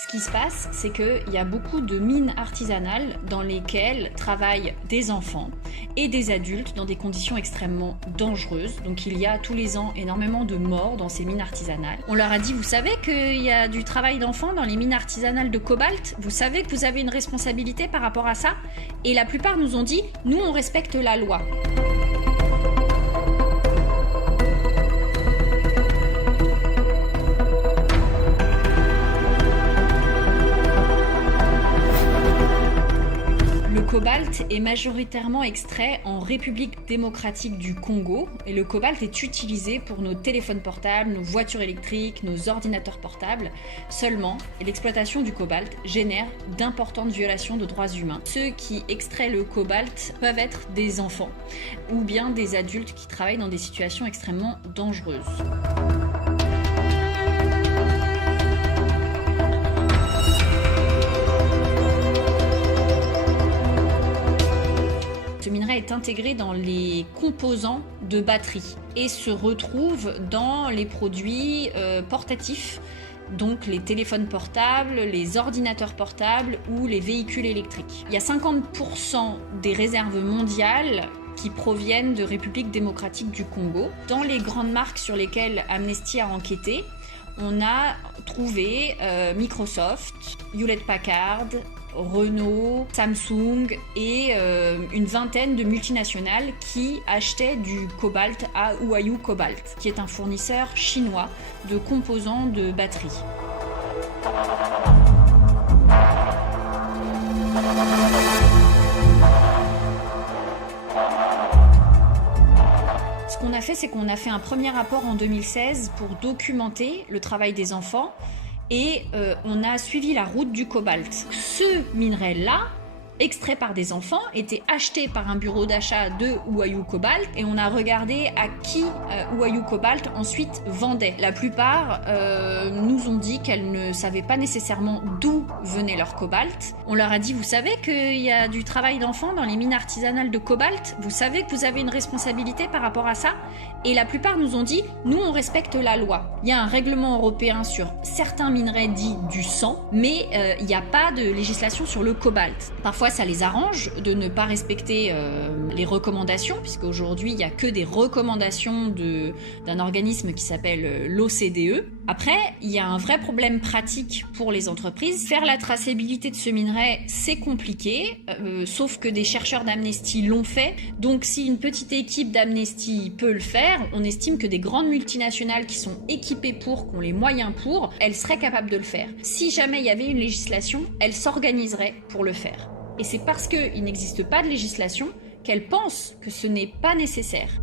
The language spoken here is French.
Ce qui se passe, c'est qu'il y a beaucoup de mines artisanales dans lesquelles travaillent des enfants et des adultes dans des conditions extrêmement dangereuses. Donc il y a tous les ans énormément de morts dans ces mines artisanales. On leur a dit, vous savez qu'il y a du travail d'enfants dans les mines artisanales de cobalt? Vous savez que vous avez une responsabilité par rapport à ça? Et la plupart nous ont dit, nous on respecte la loi. Le cobalt est majoritairement extrait en République démocratique du Congo et le cobalt est utilisé pour nos téléphones portables, nos voitures électriques, nos ordinateurs portables. Seulement, l'exploitation du cobalt génère d'importantes violations de droits humains. Ceux qui extraient le cobalt peuvent être des enfants ou bien des adultes qui travaillent dans des situations extrêmement dangereuses. Ce minerai est intégré dans les composants de batterie et se retrouve dans les produits portatifs, donc les téléphones portables, les ordinateurs portables ou les véhicules électriques. Il y a 50% des réserves mondiales qui proviennent de République démocratique du Congo. Dans les grandes marques sur lesquelles Amnesty a enquêté, on a trouvé Microsoft, Hewlett-Packard, Renault, Samsung et une vingtaine de multinationales qui achetaient du cobalt à Huayou Cobalt, qui est un fournisseur chinois de composants de batterie. Ce qu'on a fait, c'est qu'on a fait un premier rapport en 2016 pour documenter le travail des enfants. Et on a suivi la route du cobalt. Ce minerai-là, extrait par des enfants, était acheté par un bureau d'achat de Huayou Cobalt et on a regardé à qui Huayou Cobalt ensuite vendait. La plupart nous ont dit qu'elles ne savaient pas nécessairement d'où venait leur cobalt. On leur a dit, vous savez qu'il y a du travail d'enfants dans les mines artisanales de cobalt? Vous savez que vous avez une responsabilité par rapport à ça? Et la plupart nous ont dit, nous on respecte la loi. Il y a un règlement européen sur certains minerais dits du sang, mais il n'y a pas de législation sur le cobalt. Parfois ça les arrange de ne pas respecter les recommandations, puisqu'aujourd'hui il n'y a que des recommandations d'un organisme qui s'appelle l'OCDE. Après, il y a un vrai problème pratique pour les entreprises. Faire la traçabilité de ce minerai, c'est compliqué, sauf que des chercheurs d'Amnesty l'ont fait. Donc si une petite équipe d'Amnesty peut le faire, on estime que des grandes multinationales qui sont équipées pour, qui ont les moyens pour, elles seraient capables de le faire. Si jamais il y avait une législation, elles s'organiseraient pour le faire. Et c'est parce qu'il n'existe pas de législation qu'elles pensent que ce n'est pas nécessaire.